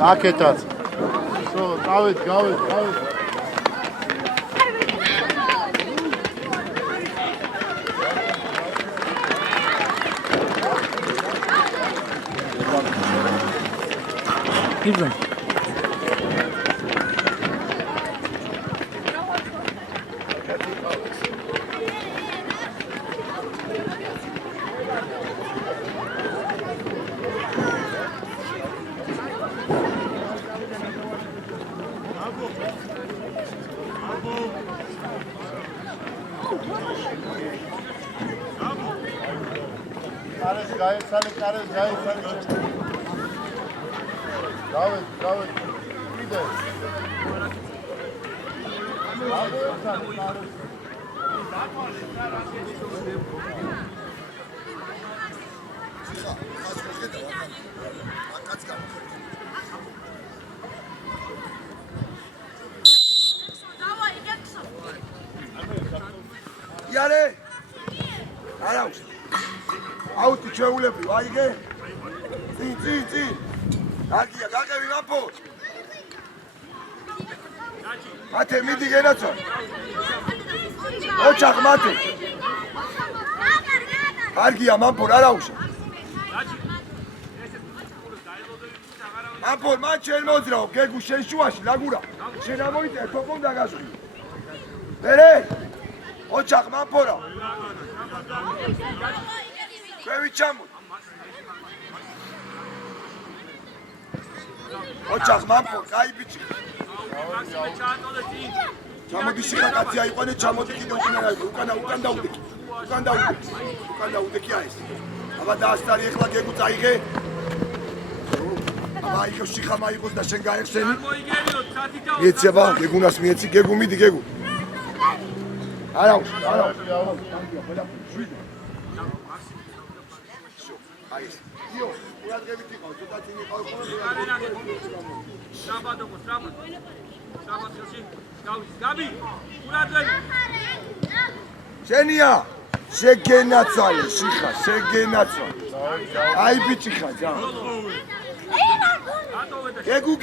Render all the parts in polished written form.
Aketაც. So, გავეთ. Ibra. Გაიცანე. გავეთ. კიდე. Iare! Araus! Auti ჩვეულები, აიგე? წინ. აგია, გაგები მამპო. მათე მიდი გენაცვა. ოჩახ მათე. აგია მამპო, არაუშა. მამპო, მან შენ მოძრაო, გეგუ შენ შუაში, ლაგურა. შენ ამოიწე, თოქომ დაგასვი. მერე! ოჩახ მამპორა. ქვევით ჩამოდი. ოჩახ მამპო, კაი ბიჭი. ჩამოდი შეხა კაცი აიყვანე, ჩამოდი კიდე უკან დაუდეკი. უკან დაუდეკი არის. აბა დაასტარი ეხლა გეგუ წაიღე. აბა აიღო შეხა მაიღოს და შენ გაეხსენი. მიეცი აბა, გეგუნას მიეცი, გეგუ მიდი გეგუ. არაუშ. Aiz. Io, uragrebit iqav, ცოტათი იყავ ხოლმე. Strabadokos. Gabi, uragrebi. შენია, შეგენაცვალე, შიხა, შეგენაცვალე. აი ბიჭი ხა, ჯა.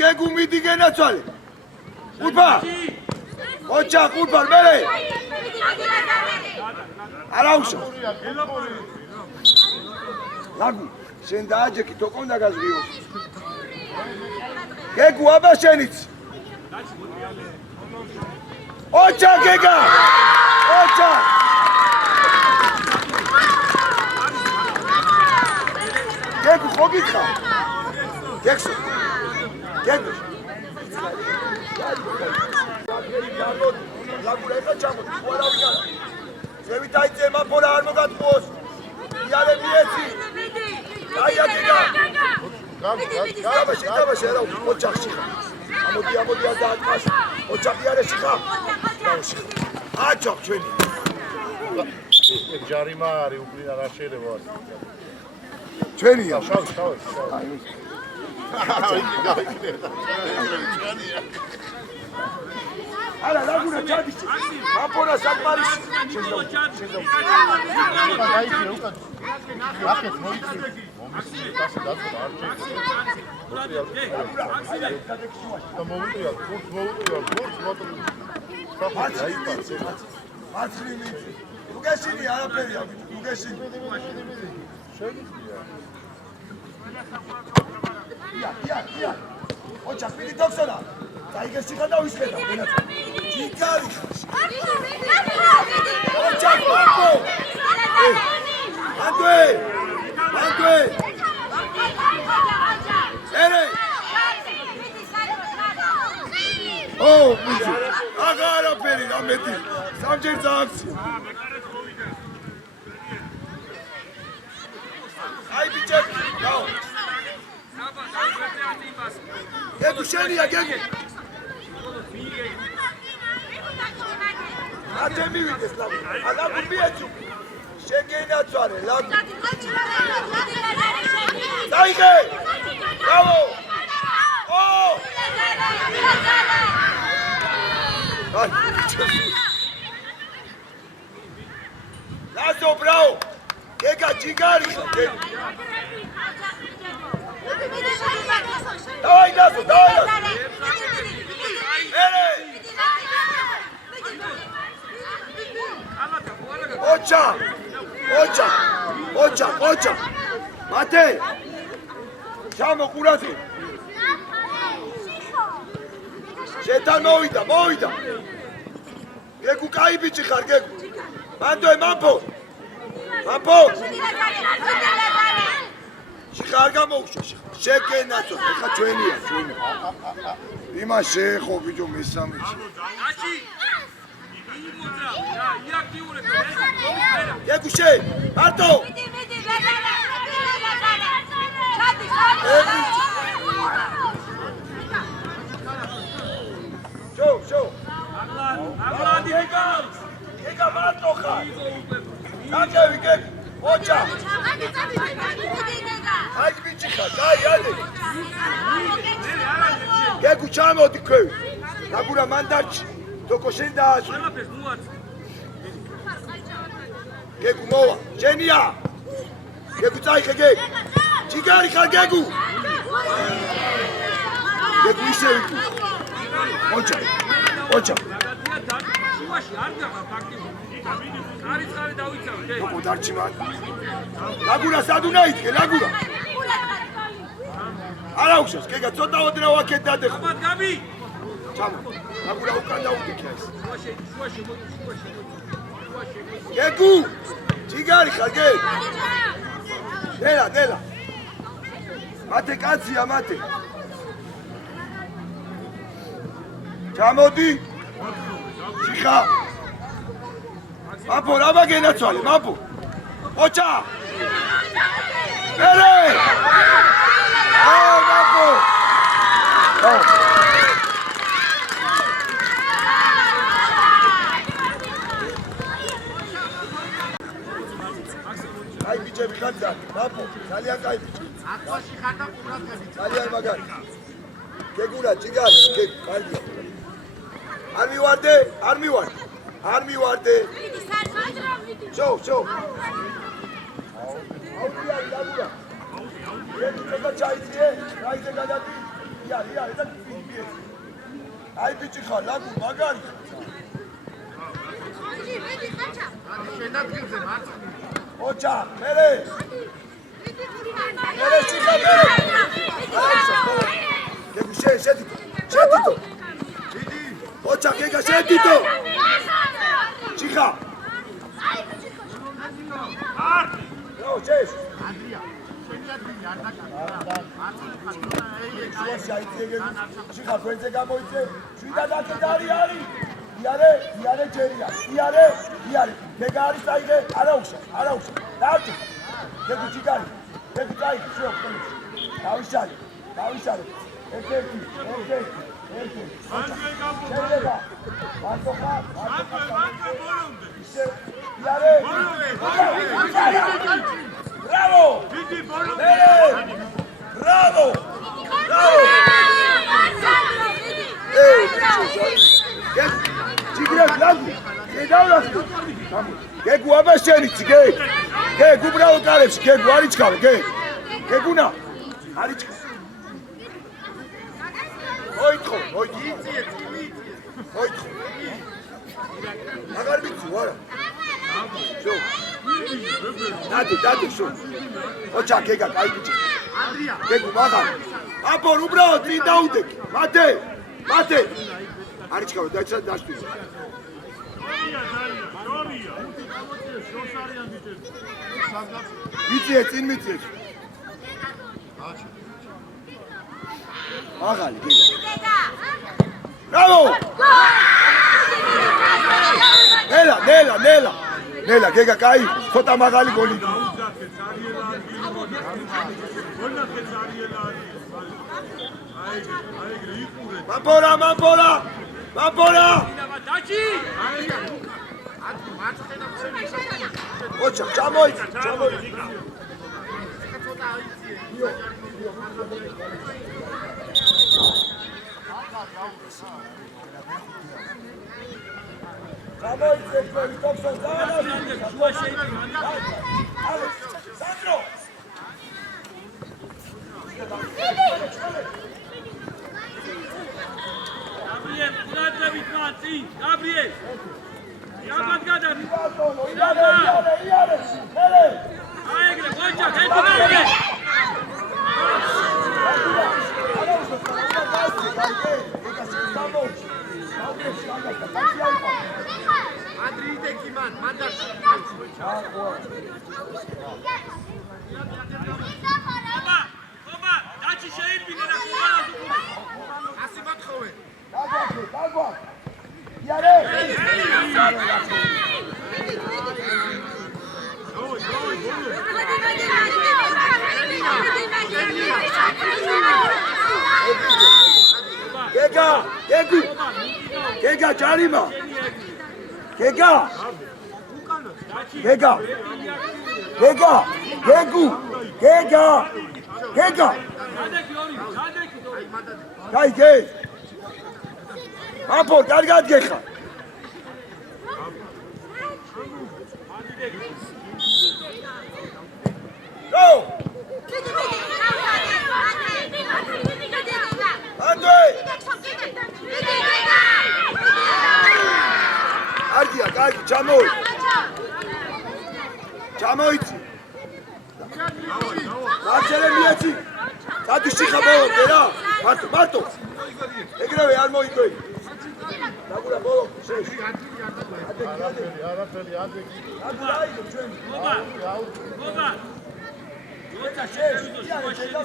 გეგუ მიდი გენაცვალე. ურბა. ოჩახ ურბა, მერე. არაუშა. ლაგუ, შენ დააჯექი, თოქომ დაგაზრიო. გეგუ აბა შენიც. ოჩა გეგა. ოჩა. გეგუ ხო გიქა? გეგსო. გეგუ. ლაგუ რა ჩამოდი, უარავი გადა. ზევით აიწე მამპორა არ მოგატყუოს. იარე მიეცი. აი აგიგა. გამაში რა ოჩახში ხა. ამოდი დაატყას. ოჩახი არის ხა. დაუში. აჩოხ ჩვენი. ჯარიმა არის უკრინა რა შეიძლება. ჩვენია. შავ. აი. არა ლაგურა ჩადის. მამპორა საკმარის. აკეთ მოიწი. მომისი კასი დაწყდა არ და მოუწია, კურს მოუწია. მაცრი მიიწი. უგეშინი არაფერია, უგეშინი. შეგიძლია. ია. ოჩახ მიდი დოქტორა. დაიგეს ხა და ვისხედა. ჯიგარი. ოჩახ მამპო. ანდვე. ერე. ო, ბიჭი. აღარაფერი რა მეტი. სამჯერ წააქცია. აი ბიჭები, გაო. გეგუ შენია გეგუ. ათე მივიდეს ლაგუ. ლაგუ მიეცუ. შეგენაცვალე ლაგუ. დაიგე. ბრავო. ო! ლაზო ბრავო. გეგა ჯიგარი ხა. დავაი დაელასო, დაელასო. ოჩა. მათე. ჩამო ყურაძე. შეთან მოვიდა. გეგუ კაი ბიჭი ხარ, გეგუ. მამპო. შეხა არ გამოუშვა, შეგენაცო, ეხა ჩვენია. იმას შეეხო ბიჭო მესამეში. გეგუ შე, მარტო. შო. გეგა მარტო ხარ. გაგევი გეგუ. ოჩა. აი ბიჭი ხარ, დაიადე. გეგუ ჩამოდი ქვევი. დაგურა მანდარჩი. თოკო შენ დაასვი. გეგუ მოვა. ჯენია. გეგუ წაიხე გეგ. ჯიგარი ხარ გეგუ. გეგუ ისე ვიქი. ოჩა. თოკო დარჩი მან. ლაგურა სადუნა იდგე, ლაგურა. არა უხსას, გეგა ცოტა ოდნავ აქეთ დადეხო. გაბი. ჩამო. ლაგურა უკან დაუდიქე ეს. გეგუ. ჯიგარი ხარ გეგ. ნელა. მათე კაცია მათე. ჩამოდი. შიხა. მამპო რა მაგენაცვალე, მამპო. ოჩა. მერე. მამპო. აი ბიჭები ხარ და მამპო, ძალიან კაი ბიჭი. აკვაში ხარ და ყურადღებით. ძალიან მაგარი. გეგურა, ჯიგარი, გეგ, კალია. არ მივარდე. შო. აუდია დაგურა. გეგა ჩაიძიე, რაიზე გადადი. ია და ფიდი. აი ბიჭი ხარ, ლაგუ მაგარი. შენადგილზე მარცხნივ. ოჩა, მერე. მერე შიხა. გეგუ შედიტო. ოჩა გეგა შედიტო. შიხა. ნო, შეშ. ადრია. შენი ადგილი არ დაკარგა. მარცხნივ შიხა ფერზე გამოიწე. შვიდად აკეთარი არის. იარე ჯერია. იარე. გეგა არის წაიღე. არა უხსა. დავჭი. გეგუ ჯიგარი. გეგუ წაიღე. შო. დავიშალე. ერთ-ერთი. შეიძლება. მარტოხა. ისე. იარე. Bravo! Bravo! Tigre Lago, que dá o laço. Que guaba xeriti, que gubra o carex, que guarichka, que guna. Arichka. Oitro. Agar bitsi, wara. Şo. Date, şo. Ocha, kega, kay bitsi. ადრია. Que gumaga. Apor, ubrao, trinda udek. Mate. Arichka, dacha dashtu. Mitziet. Magali, Bravo! Nela, gega kai, sota magali goli. Mapora! Ocha, chamoy. გიორიე. შაბათ გადადი. იარე. მერე. აი ეგრე, გოჭა, ეთუნე. ადრიდეკი მან და ხობა, დაჩი შეიფინე და ხობალას უკუნე. ასი მათხოვე. გაგვა. იარე. გეგა ჯარიმა. გეგუ. გაიგე. აპო, კარგად გეხა. Go! Ardia, გაიგე, ჩამოი. ჩამოიცი. გაჩერე მიეცი. დადი შეხაბოლობდე რა. მარტო. ეგრევე არ მოიკვე. დაგურა ბოლო, შეშ. არაფერი ადეგი. დაგურაიგო ჩვენ. ხობა. გოჭა შეშ. შეშ.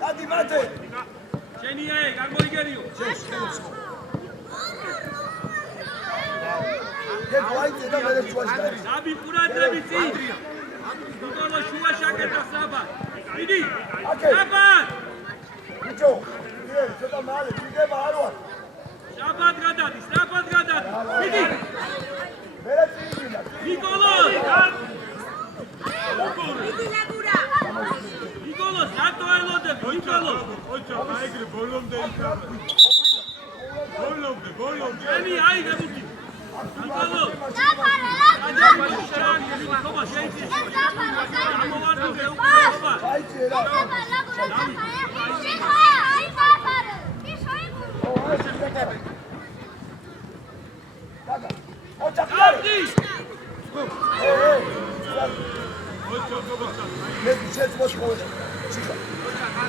დადი მათე. შენია ეგ, არ მოიგერიო. შეშ. გეგვაიძე და მე შუაში გაი. საბი ყურადღები წი. ნიკოლო შუა შაკეტა საბა. მიდი. საბა. ბიჭო, ცოტა მალე, დიდება არ ვარ. საბად გადადი. მიდი. მერე წიგინა. ნიკოლო. ნიკოლო, რატო ელოდები? ნიკოლო. ოჩა, აიგრე ბოლომდე იქა. ბოლომდე. შენი აი გებუქი. ნიკოლო. ხობა შეიცი. ამოვარდე ხობა. აიცე რა. ოჩა, გაბდი. მე შეცმოს ხოლმე. ციხა.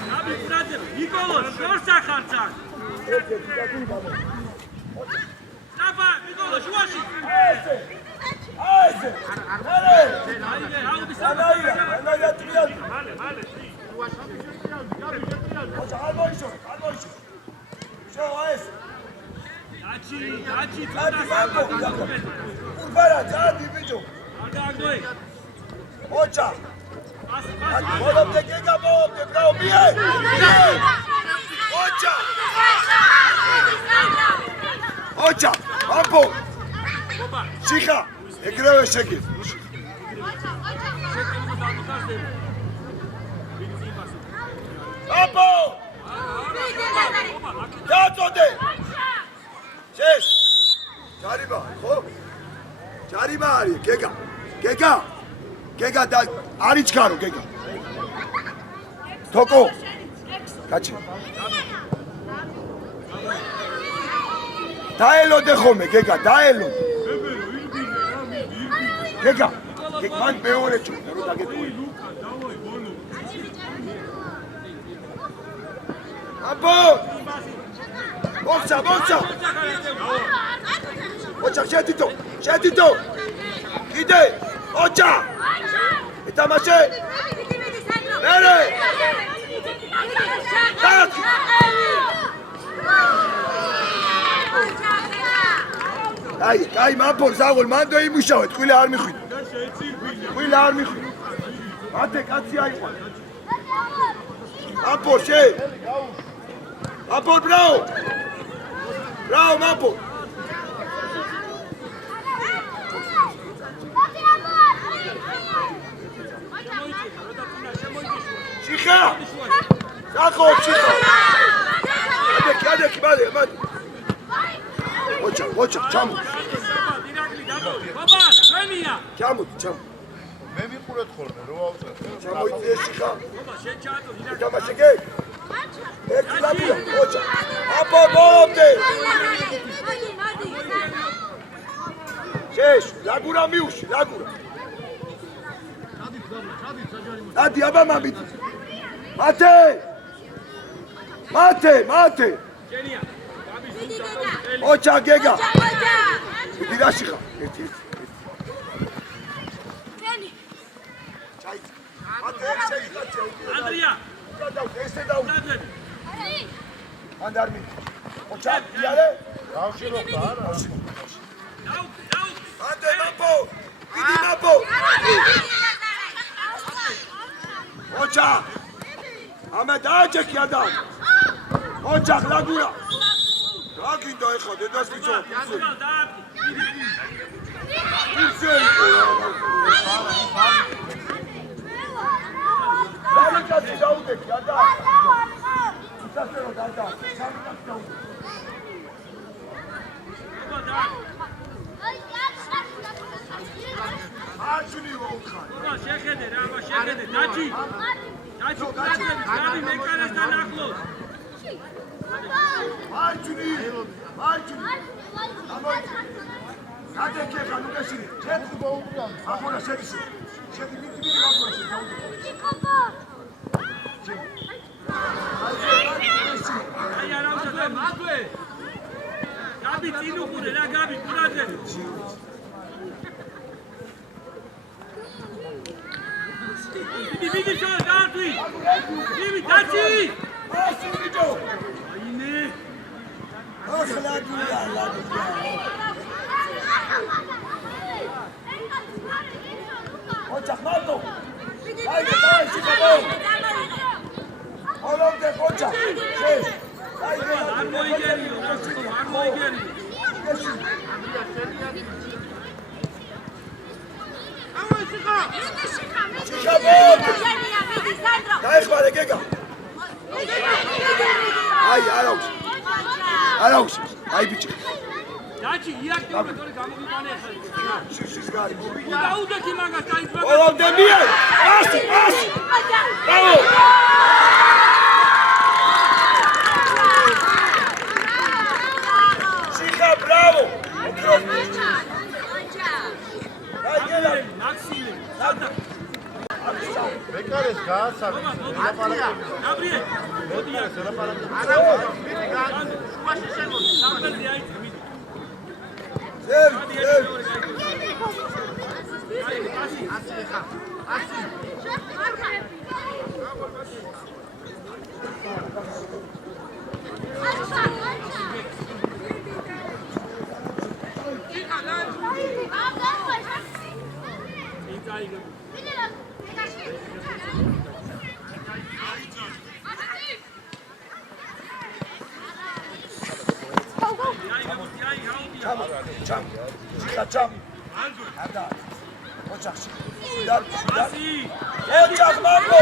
საბი ყურადღები. ნიკოლო, შორს ახარცან. ერთ-ერთი დაგული გამო. საბა, ნიკოლო, შუაში. აიცე. მერე. აიგე, აუდი ანაია ტრიალ. მალე. ოჩა, არ მოიშო. შო აეს. დაჩი, დადი მაკო. ურბარა, დადი ბიჭო. არ გააგდოე. ოჩა. პასი. ბოლომდე გეგა ბოლომდე ბრაო მიე. ოჩა. აპო. ხობა. ციხა. ეგრევე შეგი. აპო. დაწოდე. შეშ. ჯარიმა, ხო? ჯარიმა არის, გეგა და არის ჩქარო, გეგა. თოკო. გაჩი. დაელოდე ხომე, გეგა, დაელოდე. გეგა, მან მეორე ჩუქნა რო დაგეთქვი. აბო! მოცა! ოჩა, შედიტო! კიდე! ოჩა! ეთამაშე! მერე! დაკი! აი, მაპორ ზაღოლ, მანდო იმუშავე, ტყვილა არ მიხვიდა. მათე კაცი აიყვა. მაპორ, შე! მაპორ, ბრაო, მაპორ! შიხა! სახო, შიხა! ადექი, მალე. ოჩა, ჩამო. ხობა, შენია. ჩამო. მე მიყურეთ ხოლმე რო ავწერ. ჩამოიწიე შიხა. ხობა, შენ ჩაატო, ირაკლი. თამაშე გე. ერთი ლაპია, ოჩა. აპო ბოლომდე. შეშ, ლაგურა მიუში, ლაგურა. დადი აბა მამით. მათე! ჯენია ოჩა გეგა. დიდი რაში ხარ? ერთი. ანდრია ესე დაუ. დაძები ანდარმი. ოჩა იარე. გავშილო რა არა დაუ ანდე მაპო. დიდი მაპო. ოჩა. ამა დააჭექი ადა. ოჩა ლაგურა. რა გინდა ეხლა დედას ბიჭო? ისე იყო. რამიკაცი დაუდექი ადა. ისასერო დადა. სამკაცი დაუდექი. აჩუნი ვოხარ. აბა შეხედე რა აბა შეხედე დაჭი დაძები დადი მეკარესთან ახლოს აჩუნი გადეკე ხანუკაში ჩეთრი ბოუბრან ახლა შედის შედი მიდი ვაგონში დაუდექი აი არა უნდა მაგვე გაბი წინ უყურე რა გაბი ყურაძე მიდი შო დადი მიდი დაჭი ასი ბიჭო აინე ახლა გია ლაგია ოჩა მარტო აიდე დაიჭი ბო ოლომდე ოჩა შეშ აიდე არ მოიგერიო არ მოიგერიო დაიხმარე გეგა აი არაუს აი ბიჭი დაჭი იაქტიურე თორე გამოგიყვანე ახლა შიშის გარი დაუდექი მაგას დაიწყება ოლომდე მია ასი ბრავო შიხა ბრავო მაქსიმე სადა მეკარეს გააცალე გაბრიე მოდი ეს რა პარაკი შუაში შემოდი სამბელდი აიწე მიდი ჩამ ადა ოჩახში ოჩახ მამბო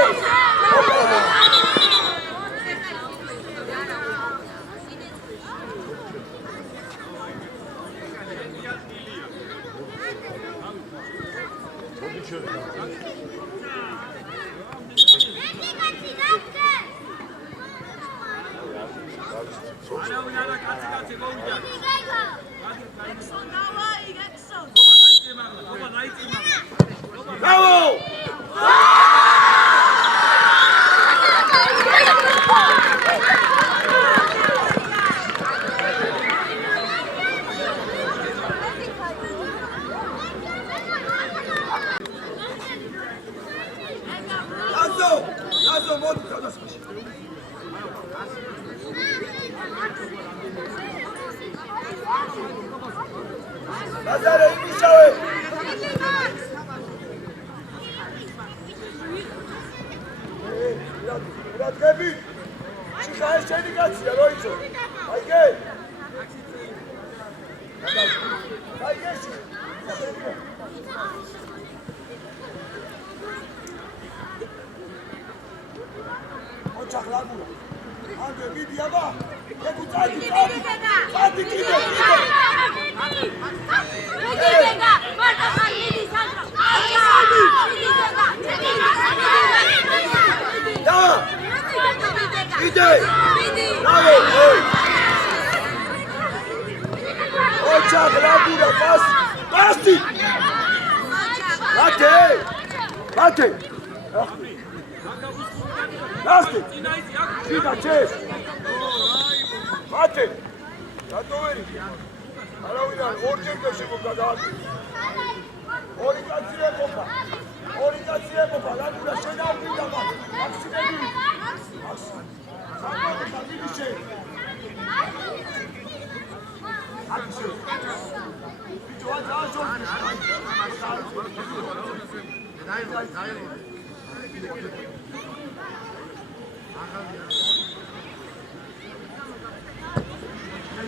Nazare imishawe. Radgebi. Şikayet şeyini kaçıyor oyuncu. Hayge. Hayge. Oçaklar burada. Hadi bir yaba. Hadi. Hadi gidelim. Bravo! Ocha, Bravura, passe! Basti! Bate! Basti! Giga, chef! Bate! Datoveri! Aravina, orçekte şimdi kadar. Orikatsiye kopa! Lan burada şeyde aldığında bak! Aksine değil! Sanmadım da bir şey! Hadi şey! Bir çoğu daha çok!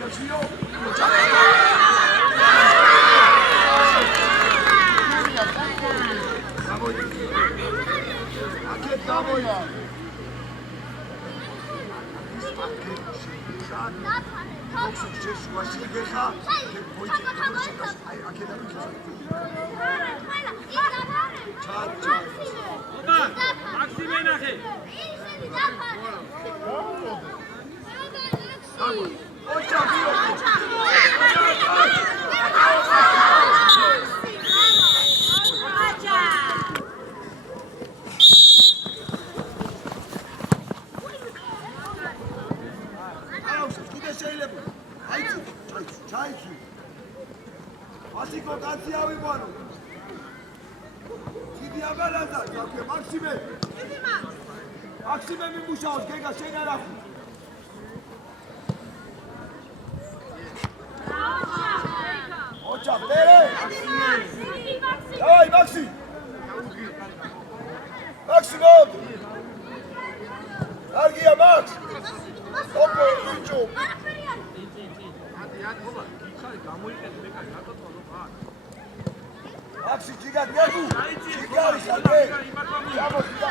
Yaşıyor! Maxime nachher. Asiko kansi avi banu. Sidi abalaza, zakye Maxime. Maxime mi muşaos, gega şeyler afi. Ocha, bere. Davay Maxi. Maxime oldu. Argiya Max. Topu, Lucho. Maxi, giga, gegu. Gigari, salve. Chamo, giga,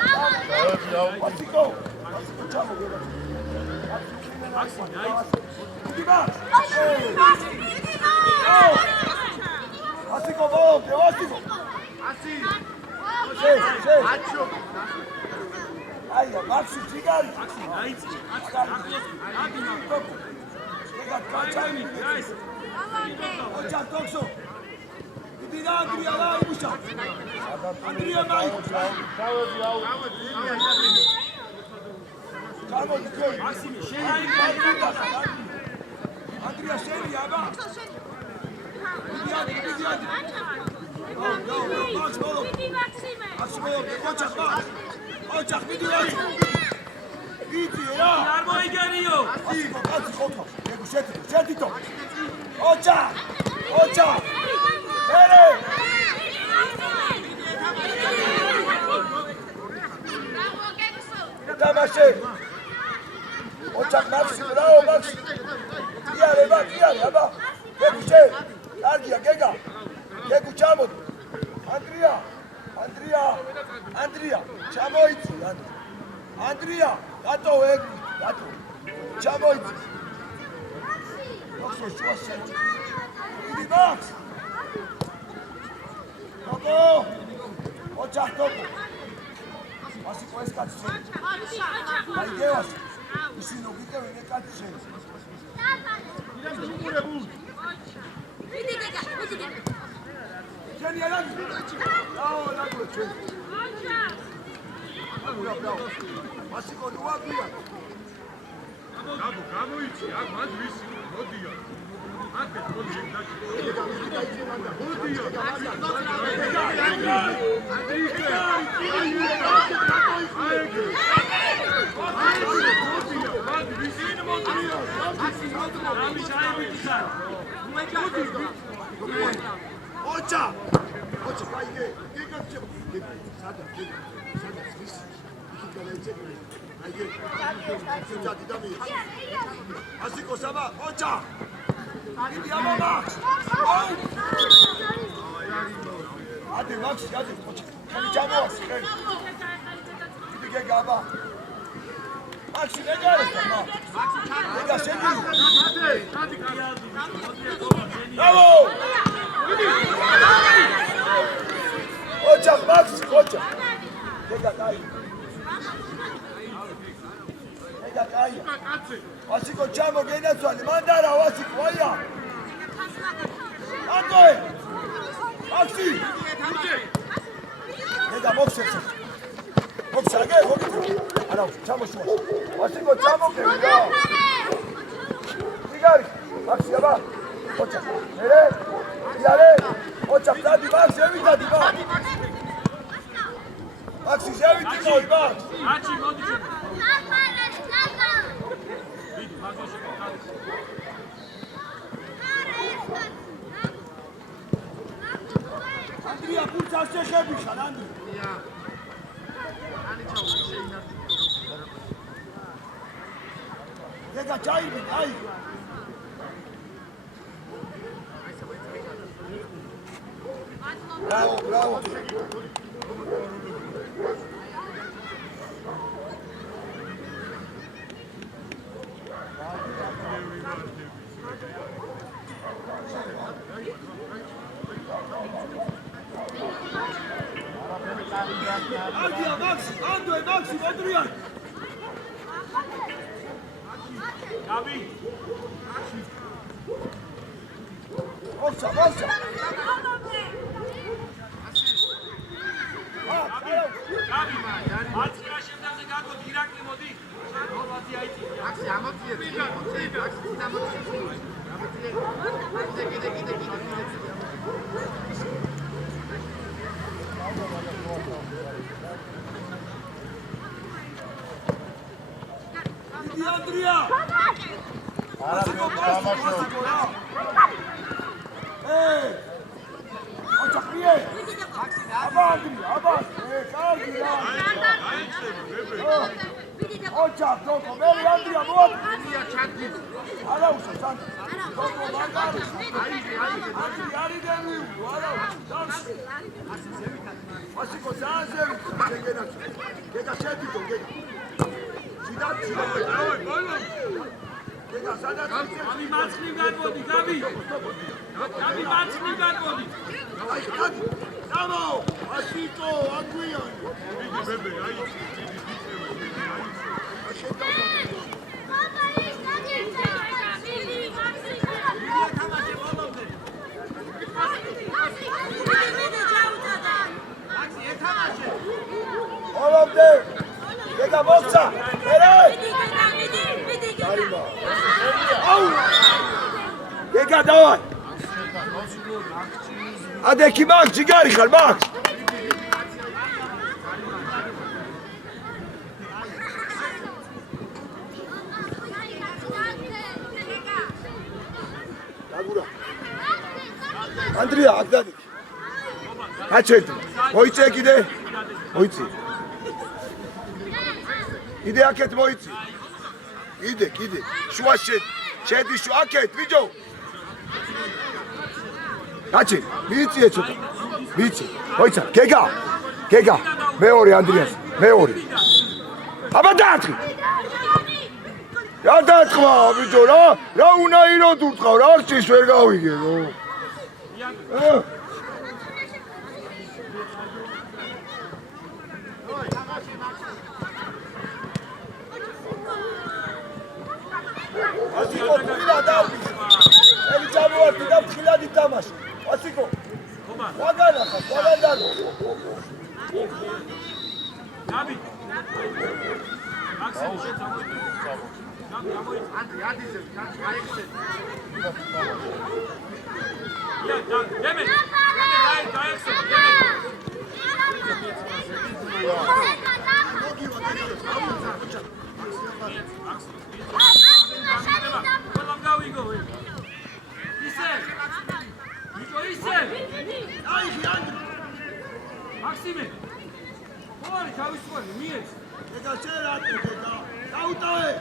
chamo. Asiko. Asiko, chamo, gega. Maxi, nice. Giga. Asiko, volante, Asiko. Sei. Aí, Maxi, gigari. Nice. Gega, kaçayım. Ocha, tokso. Gidina, Andrea, lá, Ibucha. Andrea, mais. Calma, Dicoy. Maxime, Andrea, cheio, Yaba. Gidiyordu. Max, oğlum. Maxi, oğlum. Ocak, gidiyor. Gidiyor ya. Yarmoy geliyor. Asiko. Gegu, şetito. Ocak. Bere. Tamaşe. Ocak Maxi, bravo Maxi. Diğer, ama. Gegu şey. Argia, Gega. Gegu Çamot. Andrea. Çamoyt. Andrea. Gato, Egu. Gato. Çamoyt. Yoksa şu aşağı. Gidi Max. Topo. Ocak topo. Asiko es kaçışın. Haydi var. İşin o gidiyor ne kaçışın. Gel yalan. Bravo lan bu çocuk. Bravo. Asiko dua kuya. Kamo içi ya, madris, modiya. Aket modiya. Ocha, haydi. Sada. Asiko sama, Ocha. Gidi ama Max. Hadi Max, hadi. Hadi çabuk. Gidi gel gaba. Max ne gelirsin Max? Gel sen gel. Bravo. Ocha Max, Ocha. Gel gel. Asiko Chamo, gena swali. Mandara Asiko, haya. Andoe. მაქსი רגע მოხსენე მოხსენე ხოგი არა ჩამოშვა ვასიკო ჩამოგები რა იგარი მაქსი აბა ოჩა მერე იარე ოჩა დადი მაქსი ევიდადი ბა მაქსი ზევიდი მოი ბა აჩი მოდი ჩემ ვიდი მაგაში კადის ანდრია ფულს არ შეხები ხარ ანდრი רגע ჩაიბი აი Bravo, bravo. Άντια, Μάξι, άντο, Μάξι, Αντρία. Gabi. Όψα, όψα. Gabi, მაცხრა შემდეგზე გაგოდი ირაკლი მოდი. მოვადი აიწი. აქსი ამოწიე. აქსი ამოწიე. კიდე. დიდი ანდრია. არა თამაშობ. ოჩახიე. აბა ანდრია, აბა. კარგი რა. ოჩახ, თოკო, მე ანდრია მოაქვს. ანდრია ჩადდის. არა უშო, სანდ. თოკო, მაგარი. აი დემი, არა. ვასიკო, ზანზევი. გეგა შედიდო, გეგა. Gabi matsxlim gadmodi, Gabi. Gabi matsxlim gadmodi. აი, გადი. დამო, ვასიკო, აგვიანი. დიდი ბებე, აი. ოლობდე. გეგა მოხცა. ერე. აუ. გეგა დავაი. ადექი მაგ ჯიგარი ხარ მაგ. დაგურა. ანდრია აგდანი. გაჩერდი. მოიწე კიდე. მოიწე. კიდე აქეთ მოიწე. კიდე. შუა შედი შუა აქეთ ბიჭო. გაჩი, მიიწიე ცოტა. მიიწი. მოიცა, გეგა. მეორე ანდრიას, მეორე. აბა დაათხი. რა დაათხვა ბიჭო რა უნაირო დურთხავ რა არჩის ვერ გავიგე რო. ვასიკო თილა დავი. ელი ჩამოვარდი და ფხილად ითამაშე. ვასიკო. ვაგანა ხარ, ვაგანდანო. Gabi. Maxim, შეცამოდი. Gabi, ამოიწ. ანდრიადიზე, გაიქცე. დემე, გაიქცე, Maxime, ой, თავისუფალი, მიეც. ეკა შერა ეკა. დაუტოვე.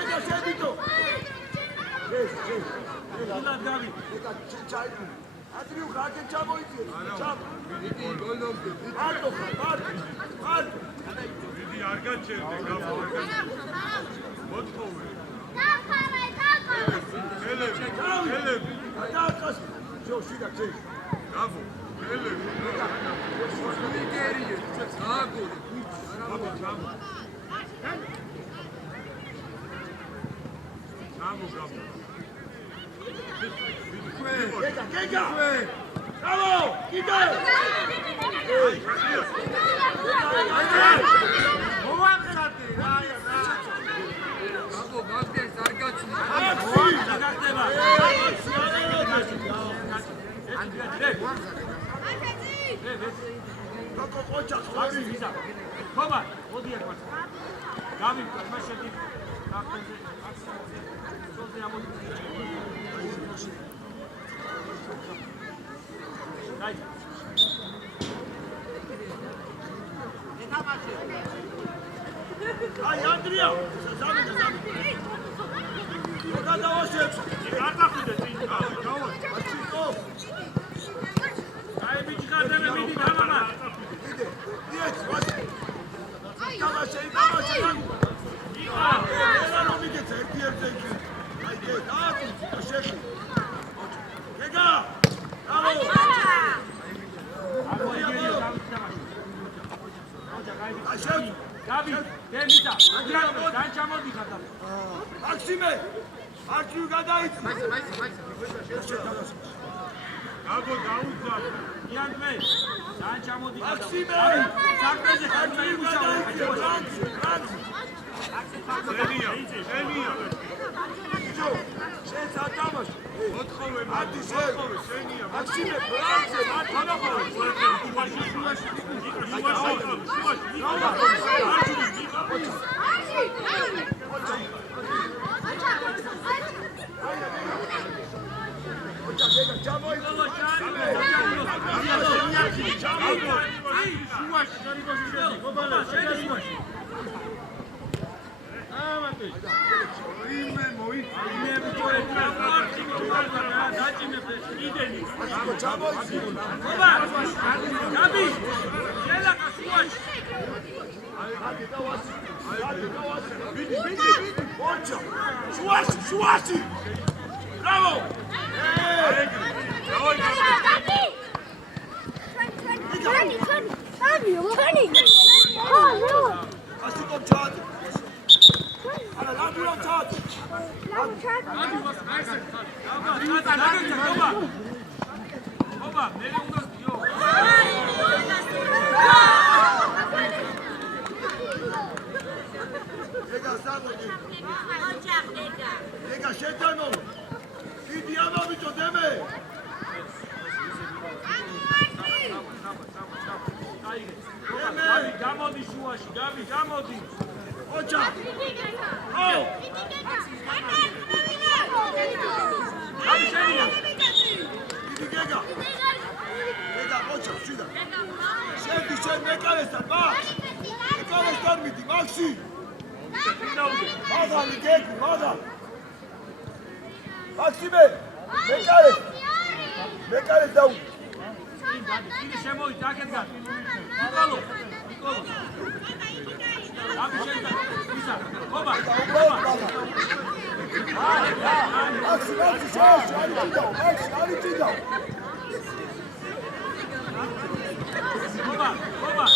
ეკა შედიდო. ეს. Ილად გავი. ეკა ჩაი. ანდრიუ ხარკე ჩამოიწიე. ჩამ. დიდი გოლობდე. მარტო ხარ. დიდი არ გაჩერდე, გამოვარდა. მოთხოვე. ელები. დააკას. შოშიდა ჩე. გამო. ელები. მიგერიე, წაგოდი. გამო. გამო. გეგა ბრავო კიდე მოამხატე რა აბო მაგდეს არ გაჩნდა გაგდება კოჭა ხარი ხობა მოდი აქ ვარ გამიმკარ მას შედი ახალზე სოზე ამოდი დაი ეთამაში აი ანდრია ზამი და დავაშებს არ დახვიდე წინ გავა აჩიკო აი ბიჭი გადავე მიდი დამამა დიეთ ვას დავაშე იკა ელა მომიგეთ ერთ-ერთი აი გე დააკი შეხი გეგა აბო აშევ გაბი დემიდა დან ჩამოდიხარ და მაქსიმე არჩი გადაიწ აბო დაუძა იანტმე დან ჩამოდიხარ მაქსიმე საქმეზე ხარჯი უშავო ელია შენ სათამაშ მოთხოვე ათი შენ შენია მაქსიმე ბრანზე მათანახო იმე შუაში ბრავო ასიკო ჩად არა ლაგურა ჩად ხობა მე უნდა დიო გეგა საერთოდ გეგა შეთანო დიდი ამა ბიჭო დემე გაბი გამოდი შუაში გაბი გამოდი ოჩა ო გაბი შენია დიდი გეგა გეგა ოჩა შიდა შედი შენ მეკარესთან მაქ მეკარესთან მიდი მაქსი მაღალი გეგი მაღალი მაქსიმე მეკარეს დაუ იგი შემოვიდა აქეთგა ნიკოლო გაბი შენდა ისა ხობა მაქსი შენ არი ჭიდაო ხობა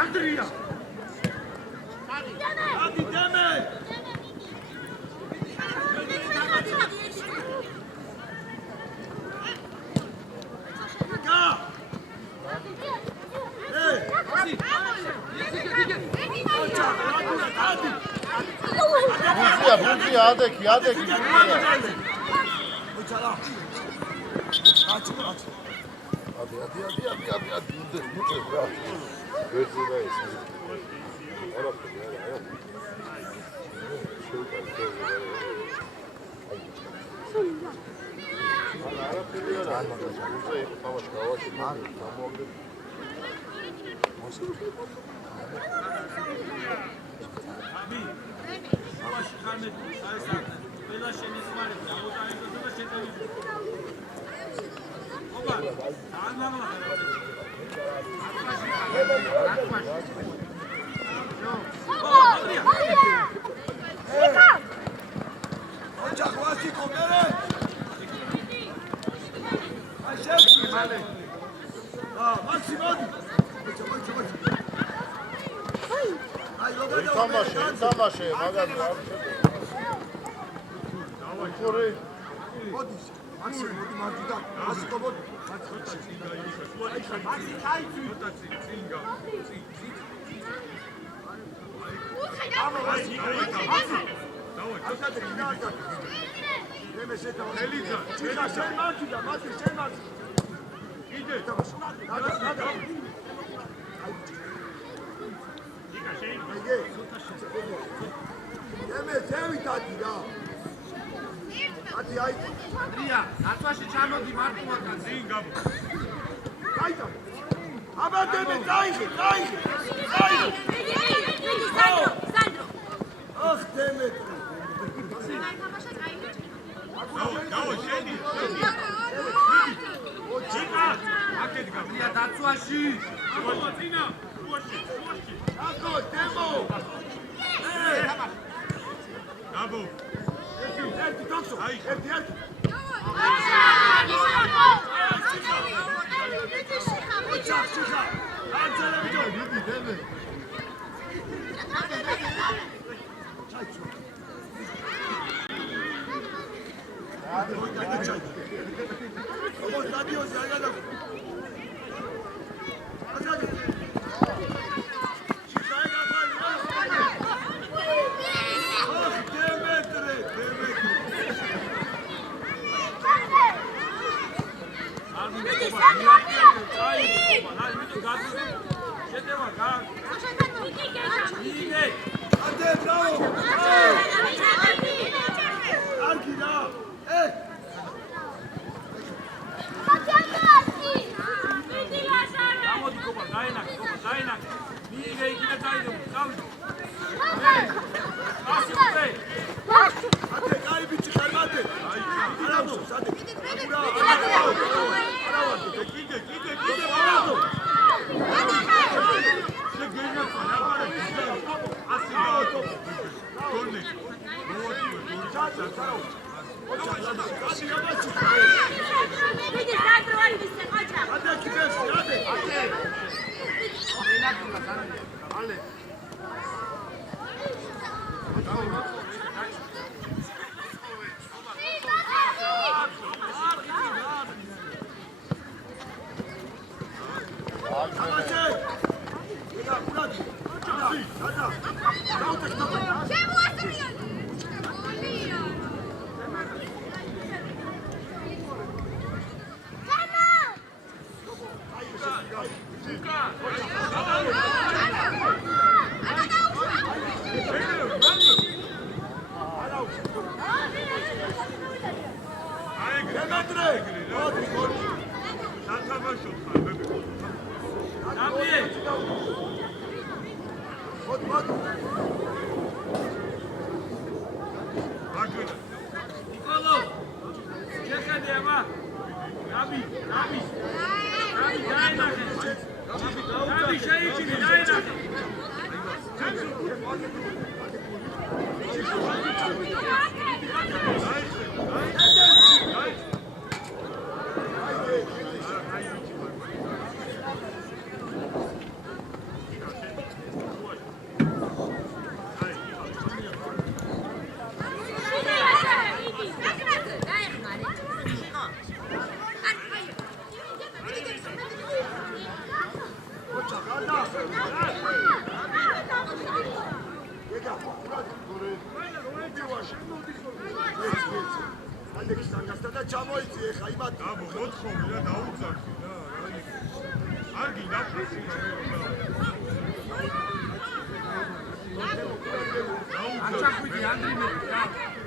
ანდრია ადი დემე ბუზია ადექი მოჩალა აჩი თამაში მაგარი ორი მოდის მაქსიმ მოდი მარტიდა ასიკო მოდი ათვაში ჩამოდი მარტო მაგან ძინ გაბო გაიდა აბა დები დაიხი სანდრო ახ დემეტრი დაო შედი ჩიკა აკეთ გაბრია დაცვაში წინა უაში აკო დემო გაბო ერთი დოქსო ერთი ჩახშიხა ანცელები ჯო დიდი დემე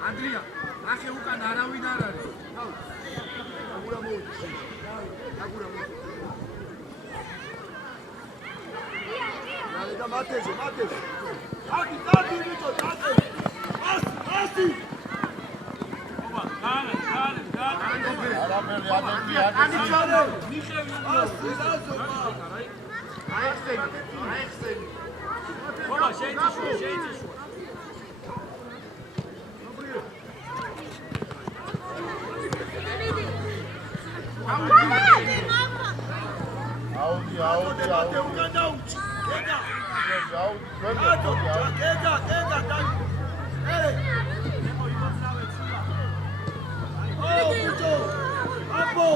ანდრია, ახე უკან არავინ არ არის. და მათეზე დადი ვიტო დადი ასი არაფერი ადეთი ანიჩანე მიხევი ასი დაზომა აიხსენი ხომა შეიძლება აუდი დაბადე უკან დაუჭი ეგა აუდი ჩვენ ეგა დაი ბუჯო აბო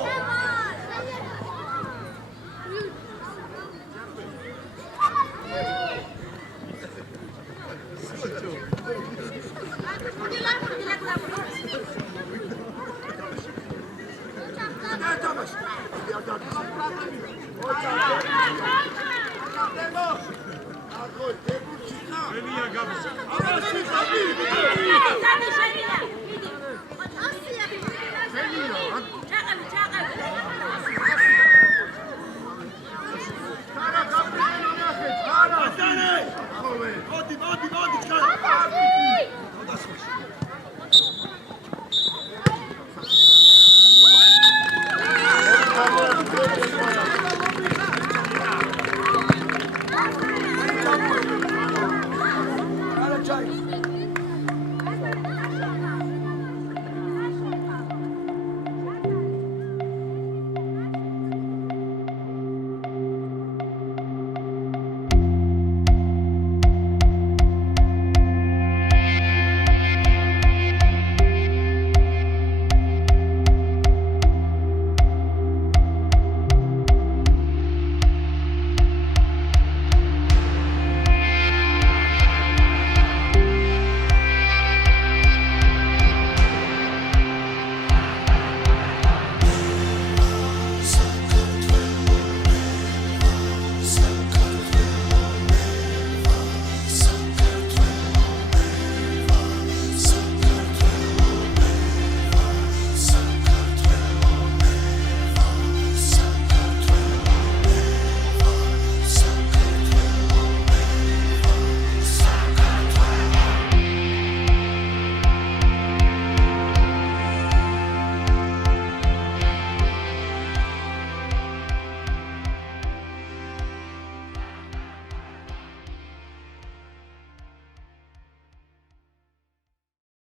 ელია გაბის Sani,